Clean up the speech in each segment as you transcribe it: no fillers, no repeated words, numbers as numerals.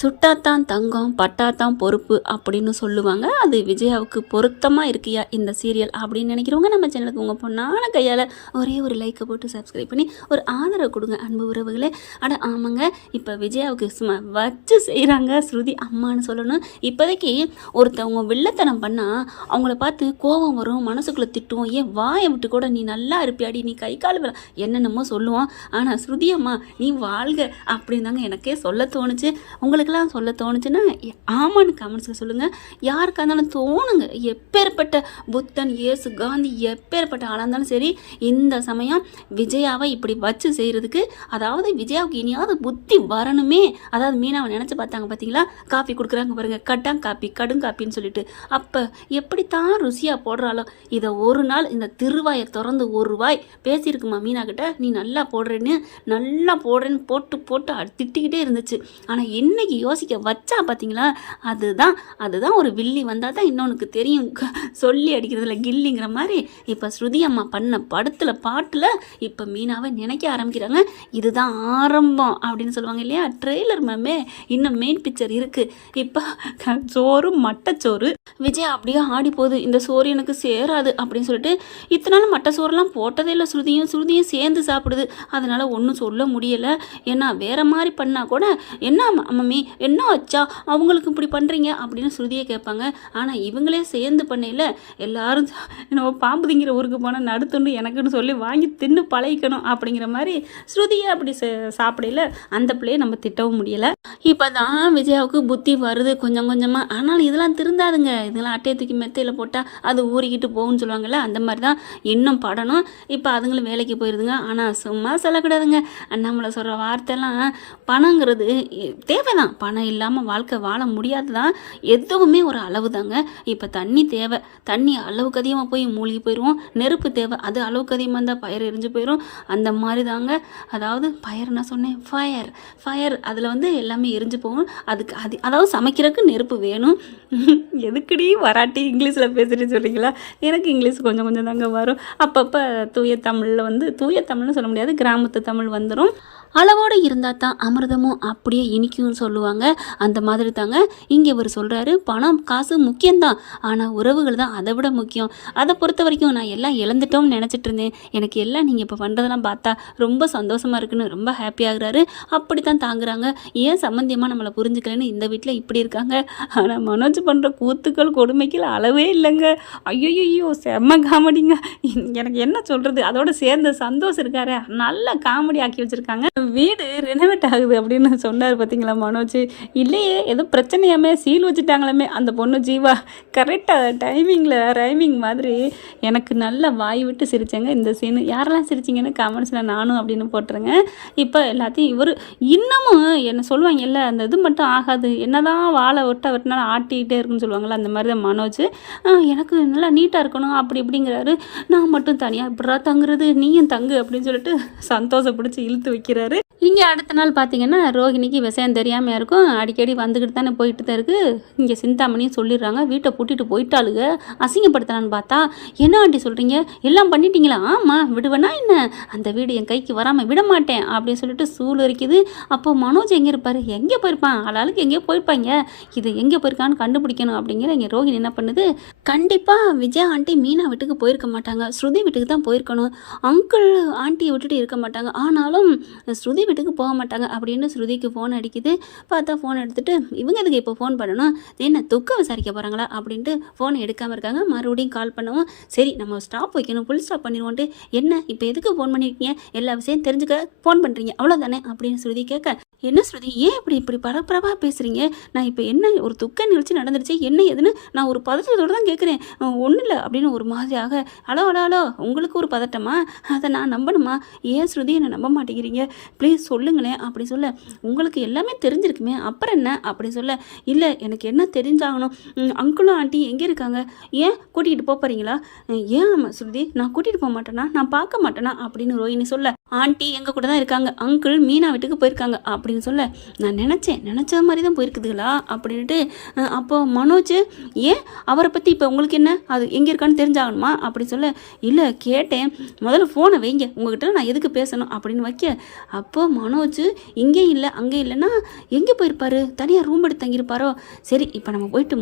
சுட்டாத்தான் தங்கம் பட்டாத்தான் பொறுப்பு அப்படின்னு சொல்லுவாங்க. அது விஜயாவுக்கு பொருத்தமாக இருக்கியா இந்த சீரியல் அப்படின்னு நினைக்கிறவங்க நம்ம சேனலுக்கு உங்கள் பொண்ணான கையால் ஒரே ஒரு லைக்கை போட்டு சப்ஸ்கிரைப் பண்ணி ஒரு ஆதரவு கொடுங்க அன்பு உறவுகளே. அட ஆமாங்க, இப்போ விஜயாவுக்கு சும்மா வச்சு செய்கிறாங்க ஸ்ருதி அம்மானு சொல்லணும். இப்போதைக்கு ஒருத்தவங்க வில்லத்தனம் பண்ணால் அவங்கள பார்த்து கோபம் வரும், மனசுக்குள்ளே திட்டுவோம், ஏன் வாயை விட்டு கூட நீ நல்லா இருப்பியாடி, நீ கை கால் என்னென்னமோ சொல்லுவோம். ஆனால் ஸ்ருதி அம்மா நீ வாழ்க அப்படின்னு தாங்க எனக்கே சொல்ல தோணுச்சு. உங்களுக்கெல்லாம் சொல்ல தோணுச்சுன்னா ஆமான்னு கமெண்ட்ஸில் சொல்லுங்கள். யாருக்காக இருந்தாலும் தோணுங்க. எப்பேற்பட்ட புத்தன், இயேசு, காந்தி, எப்பேற்பட்ட ஆளாக இருந்தாலும் சரி, இந்த சமயம் விஜயாவை இப்படி வச்சு செய்கிறதுக்கு, அதாவது விஜயாவுக்கு இனியாவது புத்தி வரணுமே. அதாவது மீனாவை நினச்சி பார்த்தாங்க பார்த்தீங்களா, காப்பி கொடுக்குறாங்க பாருங்கள், கட்டாங்காப்பி கடுங்காப்பின்னு சொல்லிட்டு. அப்போ எப்படித்தான் ருசியாக போடுறாளோ, இதை ஒரு நாள் இந்த திருவாயை திறந்து ஒரு வாய் பேசியிருக்குமா மீனா கிட்ட, நீ நல்லா போடுறேன்னு போட்டு போட்டு திட்டிக்கிட்டே இருந்துச்சு. ஆனால் இன்னைக்கு யோசிக்க வச்சா பார்த்தீங்களா, அதுதான் ஒரு வில்லி வந்தால் தான் இன்னொன்னுக்கு தெரியும், சொல்லி அடிக்கிறதுல கில்லிங்கிற மாதிரி. இப்போ ஸ்ருதி அம்மா பண்ண பாட்டில் இப்போ மீனாவை நினைக்க ஆரம்பிக்கிறாங்க. இதுதான் ஆரம்பம் அப்படின்னு சொல்லுவாங்க இல்லையா, ட்ரெய்லர் மேமே இன்னும் மெயின் பிக்சர் இருக்குது. இப்போ சோறு மட்டச்சோறு, விஜய் அப்படியே ஆடி போகுது, இந்த சோறு எனக்கு சேராது அப்படின்னு சொல்லிட்டு இத்தனை நாள் மட்டை சோறுலாம் போட்டதே இல்லை. ஸ்ருதியும் சேர்ந்து சாப்பிடுது. அதனால் ஒன்றும் சொல்ல முடியலை. ஏன்னா வேறு மாதிரி பண்ணால் கூட என்ன மம்மி என்ன வச்சா அவங்களுக்கு இப்படி பண்ணுறீங்க அப்படின்னு ஸ்ருதியை கேட்பாங்க. ஆனால் இவங்களே சேர்ந்து பண்ணையில் எல்லாரும் நம்ம பாம்பு திங்கிற ஊருக்கு போனால் நடுத்துண்டு எனக்குன்னு சொல்லி வாங்கி தின்னு பழகிக்கணும் அப்படிங்கிற மாதிரி ஸ்ருதியை அப்படி சாப்பிடையில அந்த பிள்ளையை நம்ம திட்டவும் முடியலை. இப்போ தான் விஜயாவுக்கு புத்தி வருது கொஞ்சம் கொஞ்சமாக. ஆனால் இதெல்லாம் திருந்தாதுங்க. இதெல்லாம் அட்டையை தூக்கி மெத்தையில் போட்டால் அது ஊறிக்கிட்டு போகும்னு சொல்லுவாங்கள்ல, அந்த மாதிரி தான் இன்னும் படணும். இப்போ அதுங்களும் வேலைக்கு போயிருதுங்க. ஆனால் சும்மா சொல்லக்கூடாதுங்க. நம்மளை சொல்கிற வார்த்தைலாம் பணங்கிறது தேவைதான், பணம் இல்லாமல் வாழ்க்கை வாழ முடியாது தான். எதுவுமே ஒரு அளவு தாங்க. இப்போ தண்ணி தேவை, தண்ணி அளவுக்கு அதிகமாக போய் மூழ்கி போயிடுவோம். நெருப்பு தேவை, அது அளவுக்கு அதிகமாக இருந்தால் பயிர் எரிஞ்சு போயிடும். அந்த மாதிரி தாங்க. அதாவது பயிர் நான் சொன்னேன், ஃபயர் அதில் எல்லாமே எரிஞ்சு போகும். அதாவது சமைக்கிறதுக்கு நெருப்பு வேணும். எதுக்குடி வராட்டி இங்கிலீஷில் பேசுகிறேன்னு சொல்கிறீங்களா? எனக்கு இங்கிலீஷ் கொஞ்சம் கொஞ்சம் தாங்க வரும். அப்பப்போ தூய தமிழ்னு சொல்ல முடியாது, கிராமத்து தமிழ் வந்துடும். அளவோடு இருந்தால் தான் அமிர்தமும் அப்படியே இனிக்கும்னு சொல்லுவாங்க. அந்த மாதிரி தாங்க இங்கே இவர் சொல்கிறாரு. பணம் காசு முக்கியம்தான், ஆனால் உறவுகள் தான் அதை விட முக்கியம். அதை பொறுத்த வரைக்கும் நான் எல்லாம் இழந்துட்டோம்னு நினச்சிட்டு இருந்தேன். எனக்கு எல்லாம் நீங்கள் இப்போ பண்ணுறதெல்லாம் பார்த்தா ரொம்ப சந்தோஷமாக இருக்குன்னு ரொம்ப ஹாப்பியாகிறாரு. அப்படி தான் தாங்குறாங்க. ஏன் சம்பந்தியமாக நம்மளை புரிஞ்சுக்கலன்னு இந்த வீட்டில் இப்படி இருக்காங்க. ஆனால் மனோஜ் பண்ணுற கூத்துக்கள் கொடுமைகள் அளவே இல்லைங்க. ஐயோ செம்ம காமெடிங்க. எனக்கு என்ன சொல்கிறது, அதோட சேர்ந்த சந்தோஷம் இருக்காரு, நல்ல காமெடி ஆக்கி வச்சுருக்காங்க. வீடு ரெனோவேட் ஆகுது அப்படின்னு சொன்னார் பார்த்தீங்களா மனோஜ். இல்லையே ஏதோ பிரச்சனையாமே, சீல் வச்சுட்டாங்களாமே அந்த பொண்ணு ஜீவா. கரெக்டாக ரைமிங் மாதிரி எனக்கு நல்லா வாய் விட்டு சிரித்தேங்க இந்த சீனு. யாரெல்லாம் சிரிச்சிங்கன்னு கமெண்ட்ஸில் நானும் அப்படின்னு போட்டுருங்க. இப்போ எல்லாத்தையும் இவர் இன்னமும் என்ன சொல்லுவாங்க இல்லை, அந்த இது மட்டும் ஆகாது, என்னதான் வாழை வெட்டினாலும் ஆட்டிக்கிட்டே இருக்குன்னு சொல்லுவாங்கள்ல, அந்த மாதிரி தான் மனோஜ். எனக்கு நல்லா நீட்டாக இருக்கணும் அப்படி இப்படிங்கிறாரு. நான் மட்டும் தனியாக இப்படா தங்குறது, நீயும் தங்கு அப்படின்னு சொல்லிட்டு சந்தோஷப்பிடிச்சி இழுத்து வைக்கிறாரு. இங்கே அடுத்த நாள் பார்த்தீங்கன்னா ரோஹிணிக்கு விஷயம் தெரியாமல் இருக்கும். அடிக்கடி வந்துக்கிட்டு தானே போயிட்டு தான் இருக்குது. இங்கே சிந்தாமணியும் சொல்லிடுறாங்க, வீட்டை பூட்டிட்டு போயிட்டாளுங்க, அசிங்கப்படுத்தலான்னு பார்த்தா. என்ன ஆண்டி சொல்கிறீங்க, எல்லாம் பண்ணிட்டீங்களா? ஆமாம், விடுவேனா என்ன, அந்த வீடு என் கைக்கு வராமல் விட மாட்டேன் அப்படின்னு சொல்லிட்டு சூள் இருக்குது. அப்போது மனோஜ் எங்கே இருப்பார், எங்கே போயிருப்பான், ஆளாளுக்கு எங்கேயோ போயிருப்பாங்க, இது எங்கே போயிருக்கான்னு கண்டுபிடிக்கணும் அப்படிங்கிற இங்கே ரோஹிணி என்ன பண்ணுது, கண்டிப்பாக விஜயா ஆண்டி மீனா வீட்டுக்கு போயிருக்க மாட்டாங்க, ஸ்ருதி வீட்டுக்கு தான் போயிருக்கணும். அங்கிள் ஆண்டியை விட்டுட்டு இருக்க மாட்டாங்க, ஆனாலும் ஸ்ருதி வீட்டுக்கு போக மாட்டாங்க அப்படின்னு ஸ்ருதிக்கு ஃபோன் அடிக்குது. பார்த்தா ஃபோன் எடுத்துகிட்டு இவங்க எதுக்கு இப்போ ஃபோன் பண்ணணும், என்ன துக்கம் விசாரிக்க போகிறாங்களா அப்படின்ட்டு ஃபோன் எடுக்காமல் இருக்காங்க. மறுபடியும் கால் பண்ணவும், சரி நம்ம ஸ்டாப் வைக்கணும், ஃபுல் ஸ்டாப் பண்ணிடுவோன்ட்டு, என்ன இப்போ எதுக்கு ஃபோன் பண்ணியிருக்கீங்க, எல்லா விஷயம் தெரிஞ்சுக்க ஃபோன் பண்ணுறீங்க அவ்வளோதானே அப்படின்னு ஸ்ருதி கேட்க, என்ன ஸ்ருதி ஏன் இப்படி பரபரப்பாக பேசுகிறீங்க, நான் இப்போ என்ன ஒரு துக்க நிகழ்ச்சி நடந்துருச்சு என்ன எதுன்னு நான் ஒரு பதட்டத்தோடு தான் கேட்குறேன், ஒன்றும் இல்லை அப்படின்னு ஒரு மாதிரியாக. ஹலோ உங்களுக்கு ஒரு பதட்டமா, அதை நான் நம்பணுமா, ஏன் ஸ்ருதி என்னை நம்ப மாட்டேங்கிறீங்க, ப்ளீஸ் சொல்லுங்களேன் அப்படி சொல்ல, உங்களுக்கு எல்லாமே தெரிஞ்சிருக்குமே அப்புறம் என்ன அப்படி சொல்ல, இல்லை எனக்கு என்ன தெரிஞ்சாகணும், அங்கிளும் ஆண்டி எங்கே இருக்காங்க, ஏன் கூட்டிகிட்டு போகிறீங்களா, ஏன் ஸ்ருதி நான் கூட்டிகிட்டு போக மாட்டேனா, நான் பார்க்க மாட்டேனா அப்படின்னு ரோஹிணி சொல்ல, ஆண்டி எங்கள் கூட தான் இருக்காங்க, அங்கிள் மீனா வீட்டுக்கு போயிருக்காங்க அப்படின்னு சொல்ல, நான் நினச்ச மாதிரி தான் போயிருக்குதுங்களா அப்படின்ட்டு அப்போது மனோஜ், ஏன் அவரை பற்றி இப்போ உங்களுக்கு என்ன, அது எங்கே இருக்கான்னு தெரிஞ்சாகணுமா அப்படின்னு சொல்ல, இல்லை கேட்டேன், முதல்ல ஃபோனை வைங்க, உங்ககிட்ட நான் எதுக்கு பேசணும் அப்படின்னு வைக்க, அப்போது மனோஜ் இங்கேயும் இல்லை அங்கேயும் இல்லைன்னா எங்கே போயிருப்பாரு, தனியாக ரூம் எடுத்து தங்கியிருப்பாரோ, சரி இப்போ நம்ம போயிட்டு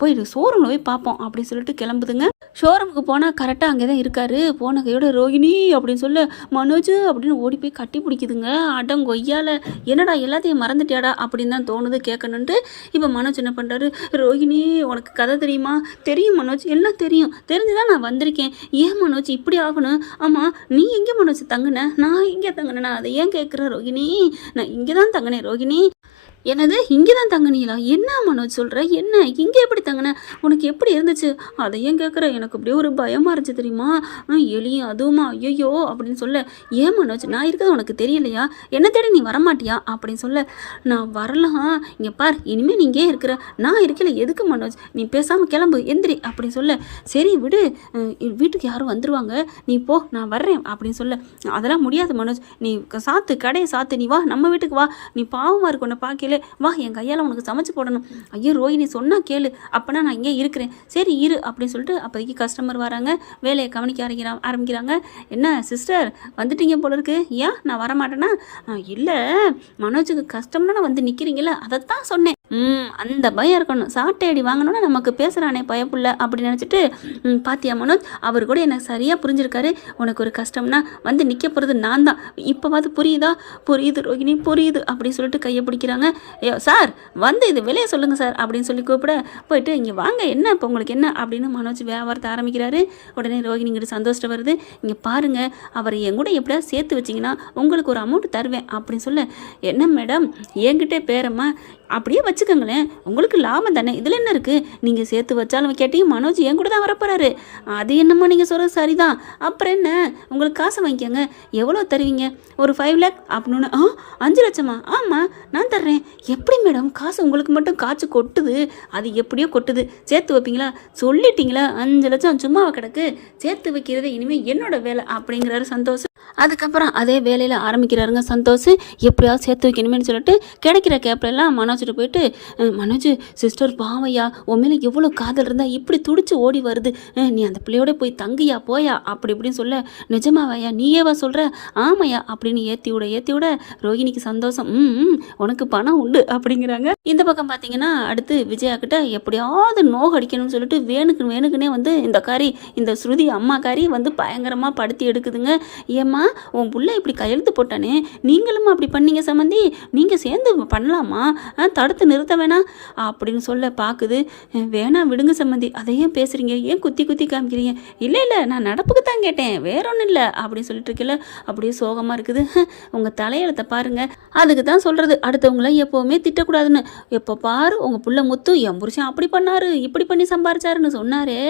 போயிட்டு ஷோரூமில் போய் பார்ப்போம் அப்படின்னு சொல்லிட்டு கிளம்புதுங்க. ஷோரூமுக்கு போனால் கரெக்டாக அங்கே தான் இருக்காரு. போன கையோட ரோகிணி அப்படின்னு சொல்ல, மனோஜ் அப்படின்னு ஓடி போய் கட்டி பிடிக்குதுங்க. அடங்கொய்யால என்னடா எல்லாத்தையும் மறந்துட்டியாடா அப்படின்னு தான் தோணுது கேட்கணுன்ட்டு. இப்போ மனோஜ் என்ன பண்ணுறாரு, ரோகிணி உனக்கு கதை தெரியுமா? தெரியும் மனோஜ், எல்லாம் தெரியும், தெரிஞ்சுதான் நான் வந்திருக்கேன். ஏன் மனோஜ் இப்படி ஆகணும்? ஆமாம் நீ எங்கே மனோஜ் தங்குன? நான் எங்கே தங்குனேன்? அதை ஏன் கேட்குற ரோகிணி? நான் இங்கே தான் தங்கினேன் ரோகிணி. என்னது இங்கே தான் தங்கினீங்களா? என்ன மனோஜ் சொல்கிற? என்ன இங்கே எப்படி தங்கின? உனக்கு எப்படி இருந்துச்சு? அதை ஏன் கேட்குற? எனக்கு அப்படியே ஒரு பயமாக இருந்துச்சு தெரியுமா? எலியும் அதுவுமா? ஐயோ அப்படின்னு சொல்ல, ஏன் மனோஜ் நான் இருக்கிறது உனக்கு தெரியலையா? என்ன தேடி நீ வரமாட்டியா அப்படின்னு சொல்ல, நான் வரலாம், இங்கே பார் இனிமேல் நீங்கள் இருக்கிற, நான் இருக்கல, எதுக்கு மனோஜ் நீ பேசாமல் கிளம்பு எந்திரி அப்படின்னு சொல்ல, சரி விடு, வீட்டுக்கு யாரும் வந்துடுவாங்க, நீ போ நான் வர்றேன் அப்படின்னு சொல்ல, அதெல்லாம் முடியாது மனோஜ், நீ சாத்து கடையை சாத்து, நீ வா நம்ம வீட்டுக்கு வா, நீ பாவமாக இருக்கு உன்னை பார்க்கல, வா என் கையால் உனக்கு சமைச்சு போடணும். ஐயோ ரோஹிணி சொன்னால் கேளு, அப்போனா நான் இங்கே இருக்கிறேன், சரி இரு அப்படின்னு சொல்லிட்டு அப்போதைக்கு கஸ்டமர் வராங்க, வேலையை கவனிக்க ஆரம்பிக்கிறாங்க. என்ன சிஸ்டர் வந்துட்டீங்க போல இருக்கு, ஏன் நான் வரமாட்டேன்னா? இல்லை மனோஜுக்கு கஷ்டம்னா வந்து நிற்கிறீங்கள, அதைத்தான் சொன்னேன். அந்த பயம் இருக்கணும், சாட்டை அடி வாங்கணும்னா நமக்கு பேசுகிறானே பயப்புள்ள அப்படின்னு நினச்சிட்டு, பாத்தியா மனோஜ் அவர் கூட எனக்கு சரியாக புரிஞ்சிருக்காரு, உனக்கு ஒரு கஷ்டம்னா வந்து நிற்க போகிறது நான் தான், இப்போவாது புரியுதா? புரியுது ரோஹிணி புரியுது அப்படின்னு சொல்லிட்டு கையை பிடிக்கிறாங்க. சார் வந்து இது வெளியே சொல்லுங்கள் சார் அப்படின்னு சொல்லி கூப்பிட, போயிட்டு இங்கே வாங்க, என்ன இப்போ உங்களுக்கு என்ன அப்படின்னு மனோஜ் வியாபாரத்தை ஆரம்பிக்கிறாரு. உடனே ரோஹிணிங்கிட்ட சந்தோஷம் வருது, இங்கே பாருங்கள் அவரை என் கூட எப்படியா சேர்த்து வச்சிங்கன்னா உங்களுக்கு ஒரு அமௌண்ட் தருவேன் அப்படின்னு சொல்ல, என்ன மேடம் என்கிட்ட பேரம்மா, அப்படியே வச்சுக்கோங்களேன், உங்களுக்கு லாபம் தானே, இதில் என்ன இருக்குது, நீங்கள் சேர்த்து வச்சாலும் கேட்டையும் மனோஜ் என் கூட தான் வரப்போகிறாரு, அது என்னம்மா நீங்கள் சொல்கிறது சரிதான், அப்புறம் என்ன உங்களுக்கு காசை வாங்கிக்கோங்க, எவ்வளோ தருவீங்க? ஒரு 5 lakh அப்படின்னு. 5 லட்சமா? ஆமாம் நான் தர்றேன். எப்படி மேடம் காசு உங்களுக்கு மட்டும் காய்ச்சி கொட்டுது? அது எப்படியோ கொட்டுது, சேர்த்து வைப்பீங்களா? சொல்லிட்டீங்களா 5 லட்சம் சும்மாவை கிடக்கு, சேர்த்து வைக்கிறது இனிமேல் என்னோட வேலை அப்படிங்கிறாரு சந்தோஷ். அதுக்கப்புறம் அதே வேலையில் ஆரம்பிக்கிறாருங்க சந்தோஷ், எப்படியாவது சேர்த்து வைக்கணுமேனு சொல்லிட்டு கிடைக்கிற கேப்லாம் மனோஜ்கிட்ட போயிட்டு, மனோஜ் சிஸ்டர் பாவையா, உன் மேலே எவ்வளோ காதல் இருந்தால் இப்படி துடிச்சு ஓடி வருது, நீ அந்த பிள்ளையோட போய் தங்கியா போயா அப்படி இப்படின்னு சொல்ல, நிஜமாவையா நீயேவா சொல்கிற? ஆமையா அப்படின்னு ஏற்றி விட ரோஹிணிக்கு சந்தோஷம். உனக்கு பணம் உண்டு அப்படிங்கிறாங்க. இந்த பக்கம் பார்த்தீங்கன்னா அடுத்து விஜயா கிட்ட எப்படியாவது நோகடிக்கணும்னு சொல்லிட்டு வேணுக்குன்னே வந்து இந்த ஸ்ருதி அம்மாக்காரி வந்து பயங்கரமாக படுத்தி எடுக்குதுங்க. ஏம்மா உன் புள்ள இப்படி கையெழுத்து போட்டானே, நீங்களும் அப்படி பண்ணீங்க சம்மந்தி, நீங்கள் சேர்ந்து பண்ணலாமா, தடுத்து நிறுத்த வேணாம் அப்படின்னு சொல்ல பார்க்குது. வேணாம் விடுங்க சம்மந்தி, அதையே பேசுகிறீங்க, ஏன் குத்தி காமிக்கிறீங்க? இல்லை நான் நடப்புக்கு தான் கேட்டேன், வேற ஒன்றும் இல்லை அப்படின்னு சொல்லிட்டு இருக்கல. அப்படியே சோகமாக இருக்குது. உங்கள் தலையெழுத்தை பாருங்க, அதுக்கு தான் சொல்கிறது அடுத்தவங்கள எப்போவுமே திட்டக்கூடாதுன்னு. எப்போ பாரு உங்கள் புள்ள முத்து என் புருஷன் அப்படி பண்ணாரு இப்படி பண்ணி சம்பாரிச்சாருன்னு சொன்னாரே,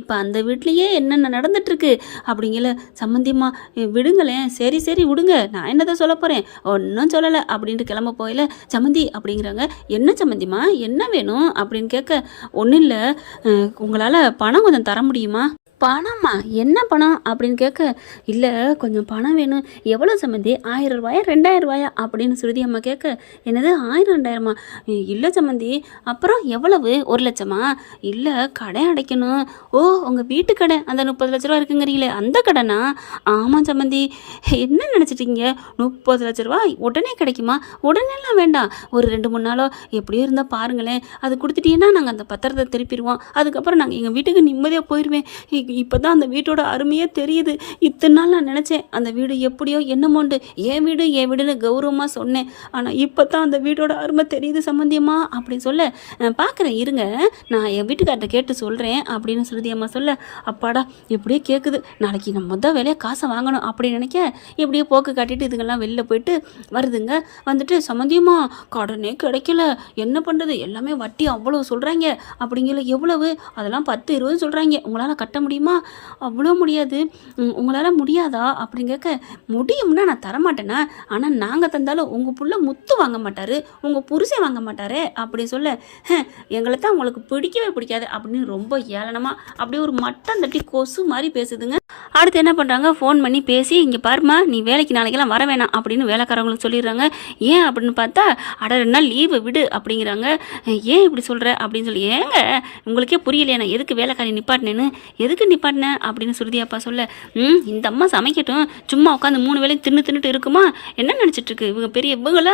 இப்போ அந்த வீட்லேயே என்னென்ன நடந்துட்டுருக்கு அப்படிங்கல. சம்மந்திம்மா விடுங்களேன், சரி விடுங்க, நான் என்னதான் சொல்ல போகிறேன், ஒன்றும் சொல்லலை அப்படின்ட்டு கிளம்ப போயில. சம்மந்தி அப்படிங்கிறாங்க. என்ன சம்மந்திம்மா என்ன வேணும் அப்படின்னு கேட்க, ஒன்றும் இல்லை, உங்களால் பணம் கொஞ்சம் தர முடியுமா? பணமா? என்ன பணம் அப்படின்னு கேட்க, இல்லை கொஞ்சம் பணம் வேணும். எவ்வளோ சம்மந்தி? 1000 ரூபாயா 2000 ரூபாயா அப்படின்னு ஸ்ருதி அம்மா கேட்க, என்னது 1000 2000மா? இல்லை சம்மந்தி. அப்புறம் எவ்வளவு? 1 லட்சமா? இல்லை கடை அடைக்கணும். ஓ உங்கள் வீட்டு கடை அந்த 30 லட்ச ரூபா இருக்குங்கிறீங்களே அந்த கடைனா? ஆமாம் சம்மந்தி. என்ன நினச்சிட்டிங்க, 30 லட்ச ரூபா உடனே கிடைக்குமா? உடனேலாம் வேண்டாம், ஒரு 2-3 நாளோ எப்படியோ இருந்தால் பாருங்களேன், அது கொடுத்துட்டீங்கன்னா நாங்கள் அந்த பத்திரத்தை திருப்பிடுவோம், அதுக்கப்புறம் நாங்கள் எங்கள் வீட்டுக்கு நிம்மதியாக போயிடுவேன். இப்போ தான் அந்த வீட்டோட அருமையே தெரியுது. இத்தனை நாள் நான் நினச்சேன் அந்த வீடு எப்படியோ என்னமோண்டு என் வீடுன்னு கௌரவமாக சொன்னேன், ஆனால் இப்போ தான் அந்த வீட்டோட அருமை தெரியுது சம்மந்தியம்மா அப்படின்னு சொல்ல, பார்க்குறேன் இருங்க நான் என் வீட்டுக்கார்ட்ட கேட்டு சொல்கிறேன் அப்படின்னு ஸ்ருதியம்மா சொல்ல, அப்பாடா எப்படியே கேட்குது, நாளைக்கு நான் வேலையாக காசை வாங்கணும் அப்படின்னு நினைக்க, எப்படியோ போக்கு காட்டிட்டு இதுங்கெல்லாம் வெளில போயிட்டு வருதுங்க. வந்துட்டு சம்மந்தியம்மா கடனே கிடைக்கல, என்ன பண்ணுறது, எல்லாமே வட்டி அவ்வளோ சொல்கிறாங்க அப்படிங்கிற. எவ்வளவு? அதெல்லாம் 10-20 சொல்கிறாங்க, உங்களால் கட்ட முடியுமா? முடியுமா? அவ்வளோ முடியாது. உங்களால் முடியாதா அப்படின்னு கேட்க, முடியும்னா நான் தரமாட்டேனா, ஆனால் நாங்கள் தந்தாலும் உங்கள் புள்ள முத்து வாங்க மாட்டார், உங்கள் புருஷன் வாங்க மாட்டாரே அப்படி சொல்ல, எங்களை தான் உங்களுக்கு பிடிக்கவே பிடிக்காது அப்படின்னு ரொம்ப ஏளனமாக அப்படியே ஒரு மட்டம் தட்டி கொசு மாதிரி பேசுதுங்க. அடுத்து என்ன பண்ணுறாங்க, ஃபோன் பண்ணி பேசி, இங்கே பாருமா நீ வேலைக்கு நாளைக்கெல்லாம் வர வேணாம் அப்படின்னு வேலைக்காரங்களுக்கு சொல்லிடுறாங்க. ஏன் அப்படின்னு பார்த்தா, அட 2 நாள் லீவு விடு அப்படிங்கிறாங்க. ஏன் இப்படி சொல்கிற அப்படின்னு சொல்லி, ஏங்க உங்களுக்கே புரியலையா நான் எதுக்கு வேலைக்காரி நிப்பாட்டினேன்னு? எதுக்கு நிப்பாட்டினேன் அப்படின்னு சுருதி அப்பா சொல்ல, இந்த அம்மா சமைக்கட்டும், சும்மா உட்காந்து 3 வேளையும் தின்னுட்டு இருக்குமா, என்ன நினச்சிட்ருக்கு இவங்க பெரிய இவங்கள,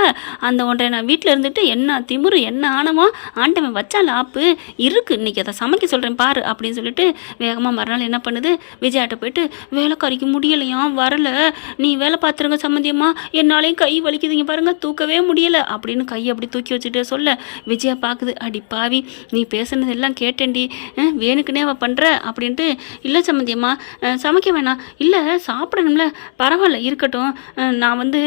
அந்த ஒன்றை நான் வீட்டில் இருந்துட்டு என்ன திமுரு என்ன ஆனவோ ஆண்டவன் வச்சால ஆப்பு இருக்குது, இன்றைக்கி அதை சமைக்க சொல்கிறேன் பாரு அப்படின்னு சொல்லிட்டு வேகமாக மறுநாள் என்ன பண்ணுது, விஜயாட்ட போயிட்டு, வேலைக்காரிக்கு முடியலையா வரல, நீ வேலை பார்த்துருங்க சம்மந்தியம்மா, என்னாலையும் கை வலிக்குதுங்க பாருங்க, தூக்கவே முடியலை அப்படின்னு கையை அப்படி தூக்கி வச்சுட்டு சொல்ல, விஜயா பார்க்குது, அடி பாவி நீ பேசுனது எல்லாம் கேட்டேன்டி, வேணுக்குன்னே அவள் பண்ணுற அப்படின்ட்டு, இல்லை சம்மந்தியம்மா சமைக்க வேணாம், இல்லை சாப்பிடணும்ல, பரவாயில்ல இருக்கட்டும், நான் வந்து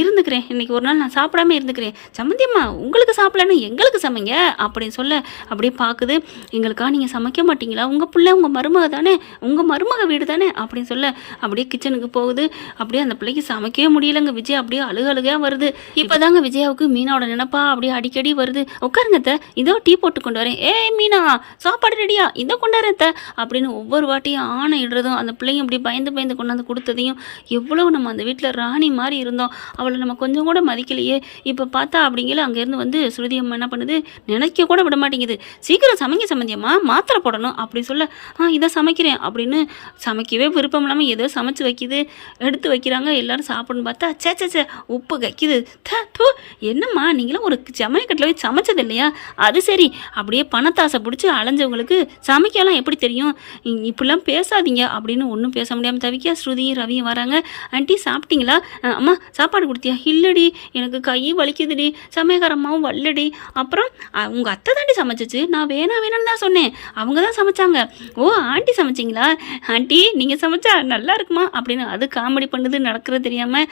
இருந்துக்கிறேன், இன்றைக்கி ஒரு நாள் நான் சாப்பிடாம இருந்துக்கிறேன், சம்மந்தியம்மா உங்களுக்கு சாப்பிடலன்னு எங்களுக்கு சமைங்க அப்படின்னு சொல்ல, அப்படியே பார்க்குது, எங்களுக்கா நீங்கள் சமைக்க மாட்டீங்களா, உங்கள் பிள்ளை உங்கள் மருமக தானே, உங்கள் மருமக வீடு தானே அப்படின்னு சொல்ல, அப்படியே கிச்சனுக்கு போகுது. அப்படியே அந்த பிள்ளைக்கு சமைக்கவே முடியலங்க, விஜய் அப்படியே அழுகையாக வருது. இப்போதாங்க விஜயாவுக்கு மீனாவோட நினைப்பா அப்படியே அடிக்கடி வருது. உட்காருங்க அத்தை, இதோ டீ போட்டு கொண்டு வரேன், ஏய் மீனா சாப்பாடு ரெடியா, இதோ கொண்டாரு அத்தை அப்படின்னு ஒவ்வொரு வாட்டியும் ஆணை இடுறதும், அந்த பிள்ளைங்க அப்படி பயந்து கொண்டாந்து கொடுத்ததையும், எவ்வளோ நம்ம அந்த வீட்டில் ராணி மாதிரி இருந்தோம், அவளை நம்ம கொஞ்சம் கூட மதிக்கலையே, இப்போ பார்த்தா அப்படிங்கிற அங்கேருந்து வந்து ஸ்ருதி அம்மா என்ன பண்ணுது, நினைக்க கூட விட மாட்டேங்குது, சீக்கிரம் சமைங்க சம்மந்தியம்மா மாத்திரை போடணும் அப்படி சொல்ல, இதை சமைக்கிறேன் அப்படின்னு சமைக்கவே விருப்பம் இல்லாமல் ஏதோ சமைச்சு வைக்கிது, எடுத்து வைக்கிறாங்க, எல்லோரும் சாப்பிடணும்னு பார்த்தா சே உப்பு கைக்குது, தூ என்னம்மா நீங்களும் ஒரு சமையக்கட்டில் போய் சமைச்சது இல்லையா, அது சரி அப்படியே பணத்தாசை பிடிச்சி அலைஞ்சவங்களுக்கு சமைக்கலாம் எப்படி தெரியும், இப்படிலாம் பேசாதீங்க அப்படின்னு ஒன்றும் பேச முடியாமல் தவிக்க ஸ்ருதியும் ரவியும் வராங்க. ஆண்டி சாப்பிட்டீங்களா, அம்மா சாப்பாடு கொடுத்தியா, இல்லடி எனக்கு கை வலிக்குதுடி, சமயக்காரம்மாவும் வல்லடி, அப்புறம் உங்கள் அத்தை தாண்டி சமைச்சிச்சு, நான் வேணான்னு தான் சொன்னேன், அவங்க தான் சமைச்சாங்க, ஓ ஆண்டி சமைச்சிங்களா, ஆண்டி நீங்கள் சமைச்சா நல்லா இருக்குமா அப்படின்னு அது காமெடி பண்ணுது, நடக்கிறது தெரியாமல்.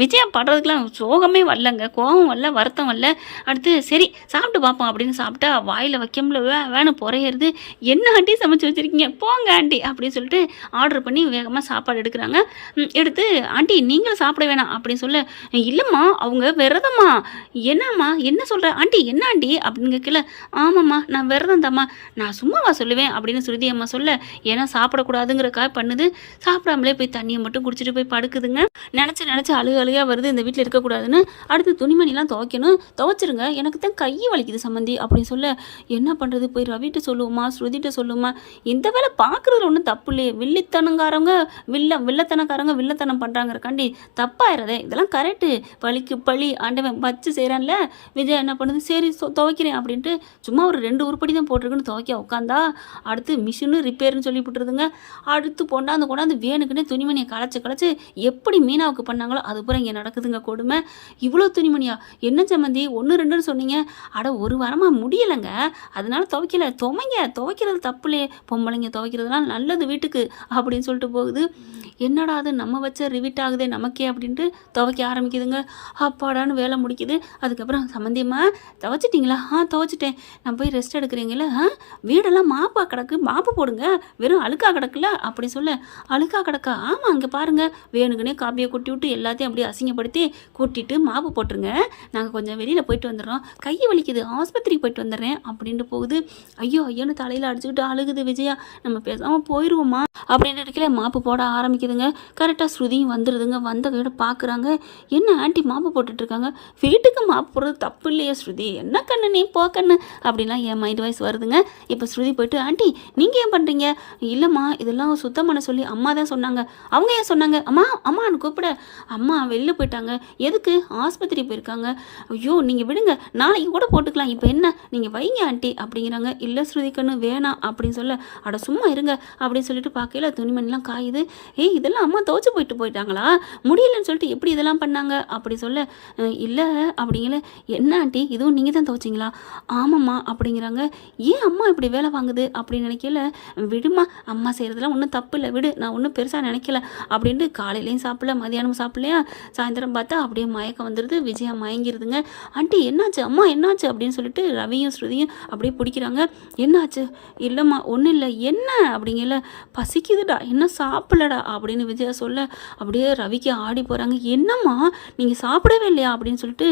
விஜயா படுறதுக்கெலாம் சோகமே வரலங்க, கோபம் வரல, வருத்தம் வரல. அடுத்து சரி சாப்பிட்டு பார்ப்போம் அப்படின்னு சாப்பிட்டா வாயில் வைக்கமுல வேணும் புறையிறது, என்ன ஆண்டி சமைச்சு வச்சுருக்கீங்க போங்க ஆண்டி அப்படின்னு சொல்லிட்டு ஆர்டர் பண்ணி வேகமாக சாப்பாடு எடுக்கிறாங்க. எடுத்து ஆண்டி நீங்களும் சாப்பிட வேணாம் அப்படின்னு சொல்ல, இல்லைம்மா அவங்க விரதம்மா, என்னம்மா என்ன சொல்கிற ஆண்டி, என்ன ஆண்டி அப்படின்னு கேட்கல, ஆமாம்மா நான் விரதம் தாம்மா, நான் சும்மாவா சொல்லுவேன் அப்படின்னு சுருதி அம்மா சொல்ல, ஏன்னா சாப்பிடக்கூடாதுங்கிறக்காக பண்ணுது, சாப்பிடாமலே போய் தண்ணியை மட்டும் குடிச்சிட்டு போய் படுக்குதுங்க. நினச்சி அழுகையாக வருது, இந்த வீட்டில் இருக்கக்கூடாதுன்னு. அடுத்து துணிமணிலாம் துவைக்கணும், துவைச்சிருங்க எனக்கு தான் கை வலிக்குது சம்மந்தி அப்படின்னு சொல்ல, என்ன பண்ணுறது, போய் ரவிட்ட சொல்லுவோமா ஸ்ருதிட்ட சொல்லுவோமா, இந்த வேலை பார்க்குறதுல ஒன்றும் தப்பு இல்லையே, வில்லித்தனங்காரங்க வில்லத்தனக்காரங்க வில்லத்தனம் பண்ணுறாங்கிறக்காண்டி தப்பாயிரதே, இதெல்லாம் கரெக்டு, பழிக்கு பழி ஆண்டவன் வச்சு செய்கிறான்ல. விஜய் என்ன பண்ணுது, சரி துவைக்கிறேன் அப்படின்ட்டு சும்மா ஒரு 2 உருப்படி தான் போட்டிருக்குன்னு துவைக்க உட்காந்தா, அடுத்து மிஷினு ரிப்பேர்னு சொல்லி விட்டுருதுங்க. அடுத்து கொண்டாந்து வேணுக்குன்னே துணிமணியை களைச்சி எப்படி மீனாவுக்கு பண்ணாங்களோ அது பூரா இங்கே நடக்குதுங்க கொடுமை. இவ்வளோ துணிமணியா, என்ன சம்மந்தி 1 2ன்னு சொன்னீங்க, அட ஒரு வாரமாக முடியலைங்க, அதனால துவைக்கிறது தப்புலே, பொம்பளைங்க துவைக்கிறதுலாம் நல்லது வீட்டுக்கு அப்படின்னு சொல்லிட்டு போகுது. என்னடா அது நம்ம வச்ச ரிவிட் ஆகுதே நமக்கே அப்படின்ட்டு துவைக்க ஆரம்பிக்குதுங்க. அப்பாடான்னு வேலை முடிக்குது. அதுக்கப்புறம் சம்மந்தியம்மா துவைச்சிட்டிங்களா, துவைச்சிட்டேன், நான் போய் ரெஸ்ட் எடுக்கிறீங்கள, வீடெல்லாம் மாப்பா கிடக்கு, மாப்பு போடுங்க, வெறும் அழுக்கா கிடக்குல அப்படி சொல்ல, அழுக்கா கிடக்கா, ஆமாம் அங்கே பாருங்கள், வேணுக்குன்னே காப்பியை கொட்டி விட்டு எல்லாத்தையும் அப்படியே அசிங்கப்படுத்தி கூட்டிட்டு மாப்பு போட்டுருங்க, நாங்கள் கொஞ்சம் வெளியில் போயிட்டு வந்துடுறோம், கை வலிக்குது ஆஸ்பத்திரிக்கு போயிட்டு வந்துடுறேன் அப்படின்ட்டு போகுது. ஐயோன்னு தலையில் அடிச்சுக்கிட்டு அழுகுது விஜயா, நம்ம பேசாமல் போயிடுவோமா அப்படின்ட்டு இருக்கல, மாப்பு போட ஆரம்பிக்குதுங்க. கரெக்டாக ஸ்ருதியும் வந்துடுதுங்க. வந்த கையோட பார்க்குறாங்க, என்ன ஆண்டி மாப்பு போட்டுட்ருக்காங்க, வீட்டுக்கு மாப்பு போடுறது தப்பு இல்லையா ஸ்ருதி, என்ன கண்ணு நீ போ கண்ணு அப்படின்லாம் என் மைண்ட் வாய்ஸ் வருதுங்க. இப்போ ஸ்ருதி போயிட்டு, ஆண்டி நீங்கள் ஏன் பண்ணுறீங்க, இல்லைம்மா இதெல்லாம் சுத்தம் பண்ண சொல்லி அம்மா தான் சொன்னாங்க, அவங்க ஏன் சொன்னாங்க, அம்மான்னு கூப்பிட, அம்மா வெளியில் போயிட்டாங்க, எதுக்கு ஆஸ்பத்திரி போயிருக்காங்க, ஐயோ நீங்கள் விடுங்க நாளைக்கு கூட போட்டுக்கலாம், இப்போ என்ன நீங்கள் வைங்க ஆண்டி அப்படிங்கிறாங்க. இல்லை ஸ்ருதி கண்ணு வேணாம் அப்படின்னு சொல்ல, அட சும்மா இருங்க அப்படின்னு சொல்லிட்டு பார்க்கல துணிமணிலாம் காயுது. இதெல்லாம் அம்மா துவைச்சு போயிட்டாங்களா, முடியலன்னு சொல்லிட்டு எப்படி இதெல்லாம் பண்ணாங்க அப்படி சொல்ல, இல்லை அப்படிங்கல, என்ன ஆண்டி இதுவும் நீங்கள் தான் துவைச்சிங்களா, ஆமாம்மா அப்படிங்கிறாங்க. ஏன் அம்மா இப்படி வேலை வாங்குது அப்படின்னு நினைக்கல, விடுமா அம்மா செய்கிறதுலாம் ஒன்றும் தப்பு இல்லை விடு, நான் ஒன்றும் பெருசாக நினைக்கல அப்படின்ட்டு காலையிலையும் சாப்பிடல மதியானம் சாப்பிடலையா, சாயந்தரம் பார்த்தா அப்படியே மயக்கம் வந்துடுது. விஜயா மயங்கிருதுங்க. ஆண்டி என்னாச்சு அம்மா என்னாச்சு அப்படின்னு சொல்லிட்டு ரவியும் ஸ்ருதியும் அப்படியே பிடிக்கிறாங்க. என்னாச்சு, இல்லைம்மா ஒன்றும் இல்லை, என்ன அப்படிங்கல, பசிக்குதுடா இன்னும் சாப்பிடலடா அப்படின்னு விஜயா சொல்ல அப்படியே ரவிக்கு ஆடி போகிறாங்க. என்னம்மா நீங்கள் சாப்பிடவே இல்லையா அப்படின்னு சொல்லிட்டு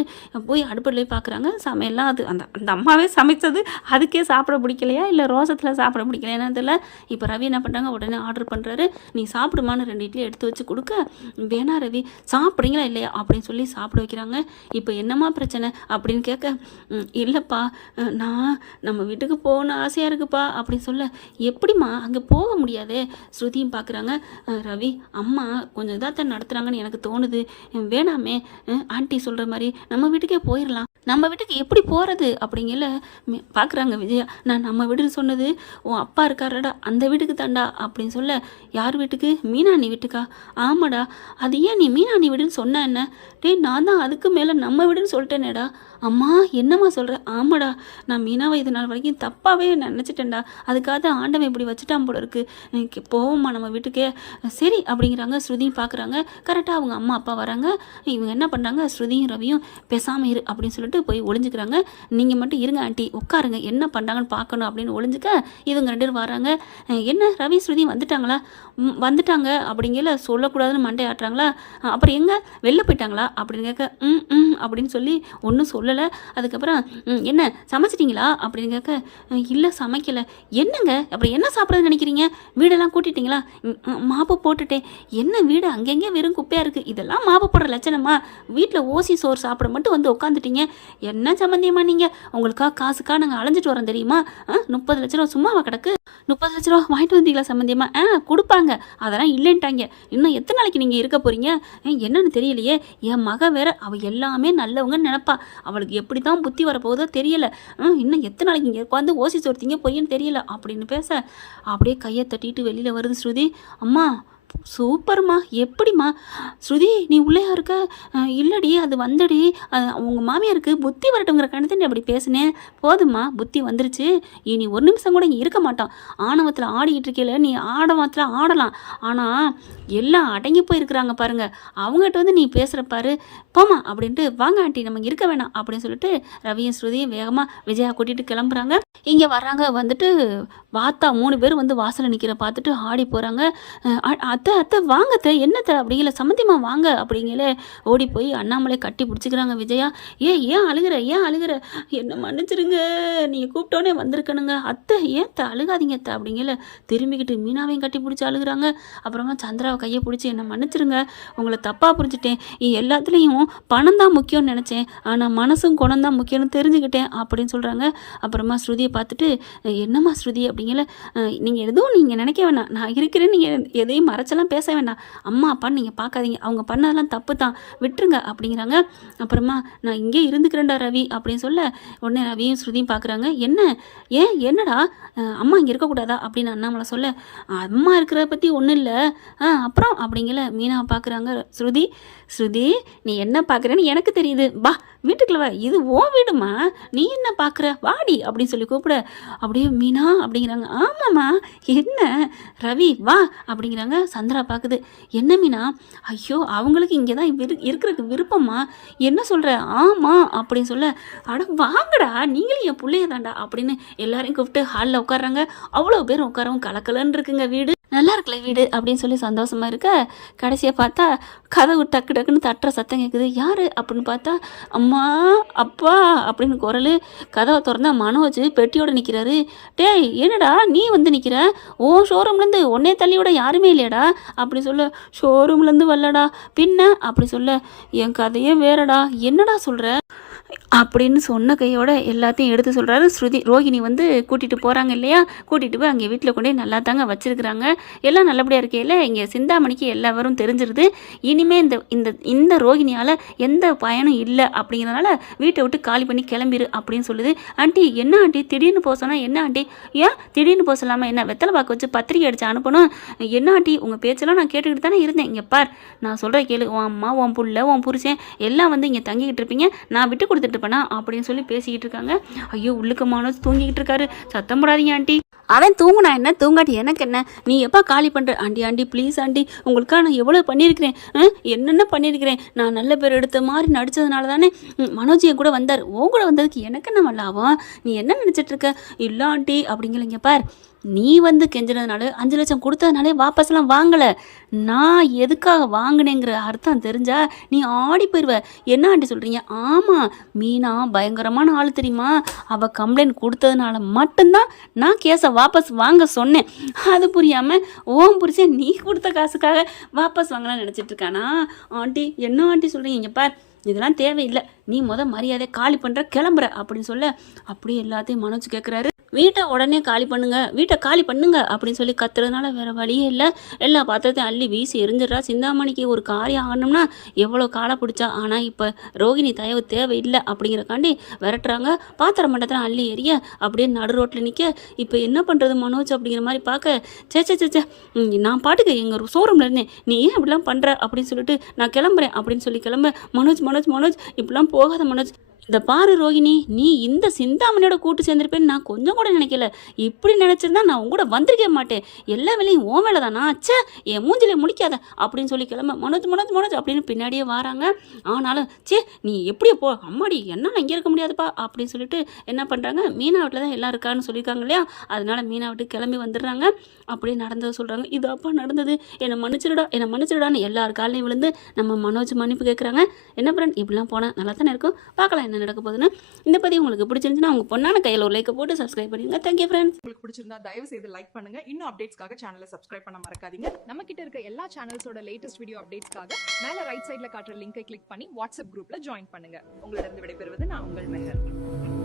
போய் அடுப்படிலே பார்க்குறாங்க. சமையல்லாம் அது அந்த அந்த அம்மாவே சமைச்சது, அதுக்கே சாப்பிட பிடிக்கலையா இல்லை ரோசத்தில் சாப்பிட பிடிக்கலையா என்னன்னு தெரியல. இப்போ ரவி என்ன பண்ணுறாங்க, உடனே ஆர்டர் பண்ணுறாரு. நீ சாப்பிடுமான்னு 2 இட்லி எடுத்து வச்சு கொடுக்க, வேணா ரவி சாப்பிட்றீங்களா இல்லையா அப்படின்னு சொல்லி சாப்பிட வைக்கிறாங்க. இப்போ என்னம்மா பிரச்சனை அப்படின்னு கேட்க, இல்லைப்பா நான் நம்ம வீட்டுக்கு போகணுன்னு ஆசையாக இருக்குப்பா அப்படின்னு சொல்ல, எப்படிம்மா அங்கே போக முடியாதே. ஸ்ருதியும் பார்க்குறாங்க. ரவி அம்மா கொஞ்சம் இதாக தான் நடத்துகிறாங்கன்னு எனக்கு தோணுது, வேணாமே ஆண்டி சொல்கிற மாதிரி நம்ம வீட்டுக்கே போயிடலாம். நம்ம வீட்டுக்கு எப்படி போகிறது அப்படிங்கல பார்க்குறாங்க விஜயா. நான் நம்ம வீடுன்னு சொன்னது உன் அப்பா இருக்காரடா அந்த வீட்டுக்கு தாண்டா அப்படின்னு சொல்ல, யார் வீட்டுக்கு? மீனாணி வீட்டுக்கா? ஆமாடா. அது ஏன் நீ மீனாணி வீடுன்னு சொன்ன என்ன? டேய் நான் தான் அதுக்கு மேலே நம்ம வீடுன்னு சொல்லிட்டேனேடா. அம்மா என்னம்மா சொல்கிற? ஆமாடா, நான் மீனாவை இது நாள் வரைக்கும் தப்பாகவே நினச்சிட்டேன்டா, அதுக்காக ஆண்டவன் இப்படி வச்சுட்டான் போல இருக்குது, போவோம்மா நம்ம வீட்டுக்கே. சரி அப்படிங்கிறாங்க. ஸ்ருதியும் பார்க்குறாங்க. கரெக்டாக அவங்க அம்மா அப்பா வராங்க. இவங்க என்ன பண்ணுறாங்க, ஸ்ருதியும் ரவியும் பேசாமல் இரு அப்படின்னு சொல்லிட்டு போய் ஒளிஞ்சுக்கிறாங்க. நீங்கள் மட்டும் இருங்க ஆண்டி, உட்காருங்க, என்ன பண்ணுறாங்கன்னு பார்க்கணும் அப்படின்னு ஒளிஞ்சுக்க இவங்க 2 பேரும் வராங்க. என்ன ரவி ஸ்ருதி வந்துட்டாங்களா? வந்துட்டாங்க அப்படிங்கல, சொல்லக்கூடாதுன்னு மண்டை ஆட்டுறாங்களா? அப்புறம் எங்கே வெளில போயிட்டாங்களா அப்படின்னு கேட்க, அப்படின்னு சொல்லி ஒன்றும் சொல்லலை. அதுக்கப்புறம் என்ன சமைச்சிட்டிங்களா அப்படின்னு கேட்க, இல்லை சமைக்கலை. என்னங்க அப்புறம் என்ன சாப்பிட்றதுன்னு நினைக்கிறீங்க? வீடெல்லாம் கூட்டிட்டிங்களா? மாப்பு போட்டுட்டேன். என்ன வீடு அங்கங்கே வெறும் குப்பையாக இருக்குது, இதெல்லாம் மாப்பு போடுற லட்சணமா? வீட்டில் ஓசி சோறு சாப்பிட மட்டும் வந்து உட்காந்துட்டீங்க. என்ன சம்மந்தியமா நீங்கள்? உங்களுக்காக காசுக்காக நாங்கள் அலைஞ்சிட்டு வரோம் தெரியுமா? 30 லட்ச ரூபா சும்மாவா கிடக்கு? 30 லட்ச ரூபா வாங்கிட்டு வந்தீங்களா சம்மந்தியமா? கொடுப்பாங்க, அதெல்லாம் இல்லைன்ட்டாங்க. இன்னும் எத்தனை நாளைக்கு நீங்கள் இருக்க போகிறீங்க என்னன்னு தெரியலையே. என் மக வேற, அவள் எல்லாமே நல்லவங்கன்னு நினைப்பா, அவளுக்கு எப்படி தான் புத்தி வரப்போகுதோ தெரியல. இன்னும் எத்தனை நாளைக்கு இங்கே உட்காந்து ஓசி சோர்த்திங்க பொய்யன்னு தெரியல அப்படின்னு பேச, அப்படியே கையை தட்டிட்டு வெளியில் வருது ஸ்ருதி. அம்மா சூப்பர்மா, எப்படிம்மா? ஸ்ருதி நீ உள்ளேயா இருக்க? இல்லடி அது வந்தடி, உங்கள் மாமியாருக்கு புத்தி வரட்டுங்கிற கணத்தை நீ அப்படி பேசுனேன். போதுமா, புத்தி வந்துருச்சு. இனி ஒரு நிமிஷம் கூட இங்கே இருக்க மாட்டான். ஆணவத்தில் ஆடிக்கிட்டு இருக்கையில் நீ ஆடவத்தில் ஆடலாம், ஆனால் எல்லாம் அடங்கி போயிருக்கிறாங்க பாருங்க, அவங்ககிட்ட வந்து நீ பேசுகிற பாரு. போமா அப்படின்ட்டு, வாங்க ஆண்டி நம்ம இருக்க வேணாம் அப்படின்னு சொல்லிட்டு ரவியும் ஸ்ருதியும் வேகமாக விஜயா கூட்டிகிட்டு கிளம்புறாங்க. இங்கே வர்றாங்க. வந்துட்டு வாத்தா 3 பேர் வந்து வாசலில் நிற்கிற பார்த்துட்டு ஆடி போகிறாங்க. அத்தை அத்தை வாங்க அத்தை, என்னத்தை அப்படிங்கல, சம்மந்தியமாக வாங்க அப்படிங்கல ஓடி போய் அண்ணாமலை கட்டி பிடிச்சிக்கிறாங்க விஜயா. ஏன் அழுகிற, ஏன் அழுகிற? என்ன மன்னிச்சிருங்க, நீங்கள் கூப்பிட்டோன்னே வந்திருக்கணுங்க. அத்தை ஏன் அழுகாதீங்க அத்தை அப்படிங்கல திரும்பிக்கிட்டு மீனாவையும் கட்டி பிடிச்சி அழுகுறாங்க. அப்புறமா சந்திராவை கையை பிடிச்சி, என்ன மன்னிச்சிருங்க, உங்களை தப்பாக புரிஞ்சுட்டேன், எல்லாத்துலேயும் பணம் தான் முக்கியம்னு நினச்சேன், ஆனால் மனசும் குணம் தான் முக்கியம்னு தெரிஞ்சுக்கிட்டேன் அப்படின்னு சொல்கிறாங்க. அப்புறமா ஸ்ருதியை பார்த்துட்டு, என்னம்மா ஸ்ருதி அப்படிங்கல, நீங்கள் எதுவும் நீங்கள் நினைக்க வேணாம், நான் இருக்கிறேன்னு நீங்கள் எதையும் மறைச்செல்லாம் பேச வேண்டாம், அம்மா அப்பான்னு நீங்கள் பார்க்காதீங்க, அவங்க பண்ணதெல்லாம் தப்பு தான், விட்டுருங்க அப்படிங்கிறாங்க. அப்புறமா நான் இங்கே இருந்துக்கிறேன்டா ரவி அப்படின்னு சொல்ல, உடனே ரவியும் ஸ்ருதியும் பார்க்குறாங்க. என்னடா அம்மா இங்கே இருக்கக்கூடாதா அப்படின்னு அண்ணாமலை சொல்ல, அம்மா இருக்கிறத பற்றி ஒன்றும் இல்லை, அப்புறம் அப்படிங்கல மீனாவை பார்க்குறாங்க. ஸ்ருதி நீ என்ன பார்க்குறேன்னு எனக்கு தெரியுது, வா வீட்டுக்குள்ள வா, இது ஓ வீடுமா, நீ என்ன பார்க்குற, வாடி அப்படின்னு சொல்லி கூப்பிட, அப்படியே மீனா அப்படிங்கிறாங்க. ஆமாம்மா என்ன ரவி வா அப்படிங்கிறாங்க. சந்திரா பார்க்குது. என்ன மீனா? ஐயோ அவங்களுக்கு இங்கே தான் இருக்கிறதுக்கு விருப்பமா? என்ன சொல்கிற? ஆமாம் அப்படின்னு சொல்ல, அட வாங்கடா நீங்களும் என் பிள்ளைய தாண்டா அப்படின்னு எல்லாரையும் கூப்பிட்டு ஹாலில் உட்காடுறாங்க. அவ்வளோ பேரும் உட்காரவும் கலக்கலன்னு இருக்குங்க வீடு. நல்லா இருக்கல வீடு அப்படின்னு சொல்லி சந்தோஷமாக இருக்க, கடைசியாக பார்த்தா கதவு டக்கு டக்குன்னு தட்டுற சத்தம் கேட்குது. யார் அப்படின்னு பார்த்தா, அம்மா அப்பா அப்படின்னு குரல். கதவை திறந்தா மனோஜ் பெட்டியோடு நிற்கிறாரு. டேய் என்னடா நீ வந்து நிற்கிற? ஓ ஷோரூம்லேருந்து உன்னே தள்ளியோட யாருமே இல்லையாடா அப்படி சொல்ல, ஷோரூம்லேருந்து வரலடா பின்ன அப்படி சொல்ல, என் கதையே வேறடா, என்னடா சொல்கிற அப்படின்னு சொன்ன கையோட எல்லாத்தையும் எடுத்து சொல்கிறாரு. ஸ்ருதி ரோஹிணி வந்து கூட்டிகிட்டு போகிறாங்க இல்லையா, கூட்டிகிட்டு போய் அங்கே வீட்டில் கொண்டே நல்லா தாங்க வச்சுருக்குறாங்க. எல்லாம் நல்லபடியாக இருக்கையில் இங்கே சிந்தாமணிக்கு எல்லாரும் தெரிஞ்சிருது. இனிமேல் இந்த ரோஹிணியால் எந்த பயனும் இல்லை அப்படிங்கிறதுனால வீட்டை விட்டு காலி பண்ணி கிளம்பிடு அப்படின்னு சொல்லுது. ஆண்டி என்ன ஆண்டி திடீர்னு போக சொன்னால் என்ன ஆண்டி? ஏன் திடீர்னு போக சொல்லாமல் என்ன வெத்தலை பாக்கு வச்சு பத்திரிக்கை அடித்து அனுப்பணும்? என்ன ஆண்டி உங்கள் பேச்செல்லாம் நான் கேட்டுக்கிட்டு தானே இருந்தேன். இங்கே பார் நான் சொல்கிற கேளு, உன் அம்மா உன் புள்ள உன் புருஷன் எல்லாம் வந்து இங்கே தங்கிக்கிட்டு இருப்பீங்க, நான் விட்டு கொடுத்துட்டு பண்ணா அப்படின்னு சொல்லி பேசிக்கிட்டு இருக்காங்க. ஐயோ உள்ளுக்கு மனோஜ் தூங்கிக்கிட்டு இருக்காரு. சத்தம் போடாதீங்க ஆண்டி, அவன் தூங்குனா என்ன தூங்காட்டி எனக்கு என்ன, நீ எப்போ காலி பண்ணுற? ஆண்டி ப்ளீஸ் ஆண்டி, உங்களுக்காக நான் எவ்வளோ பண்ணியிருக்கிறேன், என்னென்ன பண்ணியிருக்கிறேன், நான் நல்ல பேர் எடுத்த மாதிரி நடித்ததுனால தானே மனோஜ் என் கூட வந்தார், உன் கூட வந்ததுக்கு எனக்கு என்ன லாபம், நீ என்ன நினச்சிட்ருக்க? இல்லை ஆண்டி அப்படிங்கிற, இங்கே பார் நீ வந்து கெஞ்சினதுனால 5 லட்சம் கொடுத்ததுனாலே வாபஸ்லாம் வாங்கலை. நான் எதுக்காக வாங்கினேங்கிற அர்த்தம் தெரிஞ்சா நீ ஆடி போயிடுவ. என்ன ஆண்டி சொல்கிறீங்க? ஆமாம், மீனா பயங்கரமான ஆள் தெரியுமா? அவள் கம்ப்ளைண்ட் கொடுத்ததுனால மட்டும்தான் நான் கேஸை வாபஸ் வாங்க சொன்னேன். அது புரியாமல் ஓம் புரிச்சேன் நீ கொடுத்த காசுக்காக வாபஸ் வாங்கலாம்னு நினச்சிட்டு இருக்கானா? ஆண்டி என்ன ஆண்டி சொல்கிறீங்க? இங்கே பார், இதெல்லாம் தேவையில்லை, நீ மரியாதை காலி பண்ணுற கிளம்புற அப்படின்னு சொல்ல அப்படியே எல்லாத்தையும் மனோஜ் கேட்குறாரு. வீட்டை உடனே காலி பண்ணுங்க, வீட்டை காலி பண்ணுங்க அப்படின்னு சொல்லி கத்துறதுனால வேறு வழியே இல்லை. எல்லா பாத்திரத்தையும் அள்ளி வீசி எரிஞ்சிடறா. சிந்தாமணிக்கு ஒரு காரியம் ஆகணும்னா எவ்வளோ காலம் பிடிச்சா. ஆனால் இப்போ ரோகிணி தயவு தேவையில்லை அப்படிங்கிறக்காண்டி விரட்டுறாங்க. பாத்திர மண்டத்தில் அள்ளி எரிய அப்படியே நடு ரோட்டில் நிற்க இப்போ என்ன பண்ணுறது மனோஜ் அப்படிங்கிற மாதிரி பார்க்க, சேச்சே நான் பாட்டுக்கு எங்கள் ஷோரூமில் இருந்தேன், நீ ஏன் இப்படிலாம் பண்ணுற அப்படின்னு சொல்லிட்டு நான் கிளம்புறேன் அப்படின்னு சொல்லி கிளம்ப, மனோஜ் இப்படிலாம் போகாத மனோஜ். இந்த பாரு ரோகிணி, நீ இந்த சிந்தாமணியோட கூட்டு சேர்ந்துருப்பேன்னு நான் கொஞ்சம் கூட நினைக்கல. இப்படி நினச்சிருந்தா நான் உங்க கூட வந்திருக்கே மாட்டேன். எல்லா வேலையும் ஓ மேலே தானா? அச்சா, என் மூஞ்சிலே முடிக்காத அப்படின்னு சொல்லி கிளம்ப மனோஜ் அப்படின்னு பின்னாடியே வராங்க. ஆனாலும் நீ எப்படியோ போ, அம்மாடி என்னால் இங்கே இருக்க முடியாதுப்பா அப்படின்னு சொல்லிட்டு என்ன பண்ணுறாங்க, மீனா வீட்டில் தான் எல்லாம் இருக்கான்னு சொல்லியிருக்காங்க இல்லையா, அதனால மீனா வீட்டுக்கு கிளம்பி வந்துடுறாங்க. அப்படியே நடந்தது சொல்கிறாங்க. இது அப்பா நடந்தது, என்னை மன்னிச்சிடுடான்னு எல்லார் காலையும் விழுந்து நம்ம மனோஜ் மன்னிப்பு கேட்குறாங்க. என்ன ஃப்ரெண்ட், இப்படிலாம் போனால் நல்லா தானே இருக்கும். பார்க்கலாம் என்ன நடக்க போகுதுன்னு. இந்த பதிவு உங்களுக்கு பிடிச்சிருந்துச்சுன்னா உங்கள் பொண்ணான கையில் ஒரு லைக்கை போட்டு சப்ஸ்கிரைப் பண்ணிடுங்க. Thank you friends. உங்களுக்கு பிடிச்சிருந்தா தயவு செய்து லைக் பண்ணுங்க. இன்னும் அப்டேட்ஸ்க்காக சேனலை சப்ஸ்கிரைப் பண்ண மறக்காதீங்க. நம்ம கிட்ட இருக்க எல்லா சேனல்ஸோட லேட்டஸ்ட் வீடியோ அப்டேட்ஸ்க்காக மேல ரைட் சைடுல காட்டுற லிங்கை கிளிக் பண்ணி வாட்ஸ்அப் குரூப்ல ஜாயின் பண்ணுங்க. உங்களிடம் விடைபெறுவது நான் உங்கள் மெஹர்.